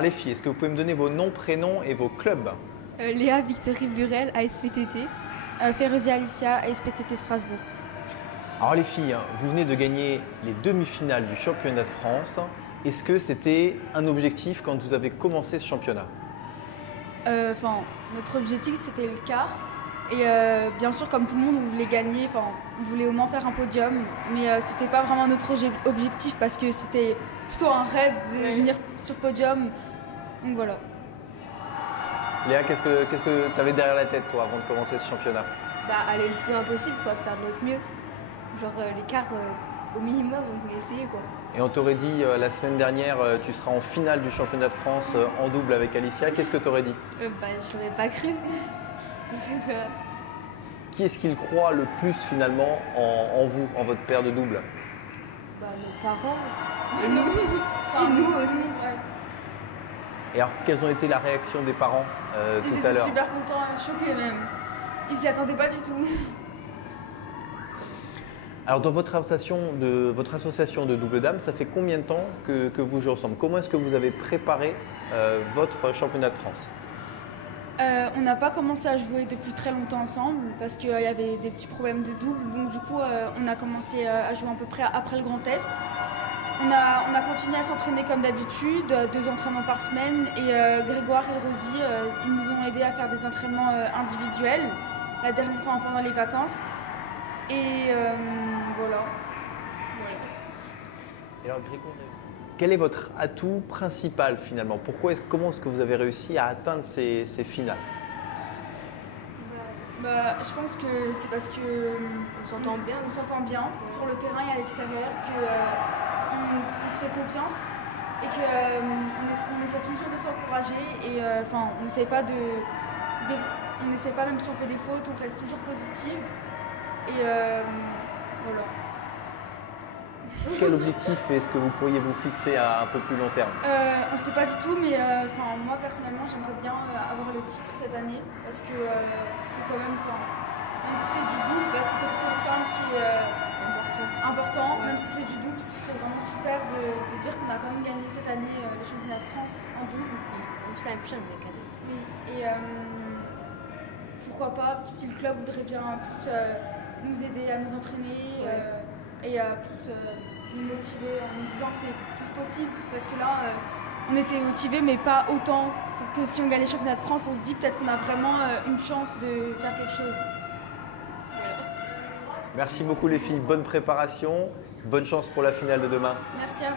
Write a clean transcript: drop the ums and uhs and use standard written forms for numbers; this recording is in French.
Alors les filles, est-ce que vous pouvez me donner vos noms, prénoms et vos clubs? Léa Victory Burel, ASPTT. Féruzi Alicia, ASPTT Strasbourg. Alors les filles, hein, vous venez de gagner les demi-finales du championnat de France. Est-ce que c'était un objectif quand vous avez commencé ce championnat? Notre objectif c'était le quart. Et bien sûr, comme tout le monde, on voulait gagner. On voulait au moins faire un podium. Mais c'était pas vraiment notre objectif parce que c'était plutôt un rêve de venir sur podium. Donc voilà. Léa, qu'est-ce que tu avais derrière la tête toi avant de commencer ce championnat? Aller le plus loin possible, quoi, faire de notre mieux. Genre l'écart au minimum, on voulait essayer, quoi. Et on t'aurait dit la semaine dernière, tu seras en finale du championnat de France en double avec Alicia. Qu'est-ce que tu aurais dit? Je l'aurais pas cru. Je sais pas. Qui est-ce qu'il croit le plus finalement en vous, en votre paire de double? Nos parents. Et nous. Si, nous aussi. Ouais. Et alors, quelles ont été la réaction des parents Ils tout à étaient l'heure? super contents, choqués même. Ils s'y attendaient pas du tout. Alors, dans votre association de double dames, ça fait combien de temps que vous jouez ensemble? Comment est-ce que vous avez préparé votre championnat de France? On n'a pas commencé à jouer depuis très longtemps ensemble parce qu'il y avait des petits problèmes de double. Donc du coup, on a commencé à jouer à peu près après le grand test. On a continué à s'entraîner comme d'habitude, 2 entraînements par semaine. Et Grégoire et Rosie, ils nous ont aidés à faire des entraînements individuels la dernière fois pendant les vacances. Et voilà. Et alors, Grégoire, quel est votre atout principal finalement? Comment est-ce que vous avez réussi à atteindre ces finales? Je pense que c'est parce que On s'entend bien. on s'entend bien sur le terrain et à l'extérieur, qu'on se fait confiance et qu'on essaie toujours de s'encourager et on n'essaie pas on n'essaie pas, même si on fait des fautes, on reste toujours positive et voilà. Quel objectif est-ce que vous pourriez vous fixer à un peu plus long terme? On ne sait pas du tout, mais moi personnellement j'aimerais bien avoir le titre cette année parce que c'est quand même, même si c'est du double, parce que c'est plutôt le simple qui est important, même si c'est du double, ce serait vraiment super de dire qu'on a quand même gagné cette année le championnat de France en double. En plus, l'année prochaine, on est cadette. Oui, et pourquoi pas, si le club voudrait bien plus nous aider à nous entraîner et à plus nous motiver en nous disant que c'est plus possible, parce que là on était motivés mais pas autant que si on gagnait le championnat de France. On se dit peut-être qu'on a vraiment une chance de faire quelque chose. Voilà. Merci beaucoup les filles, bonne préparation, bonne chance pour la finale de demain. Merci à vous.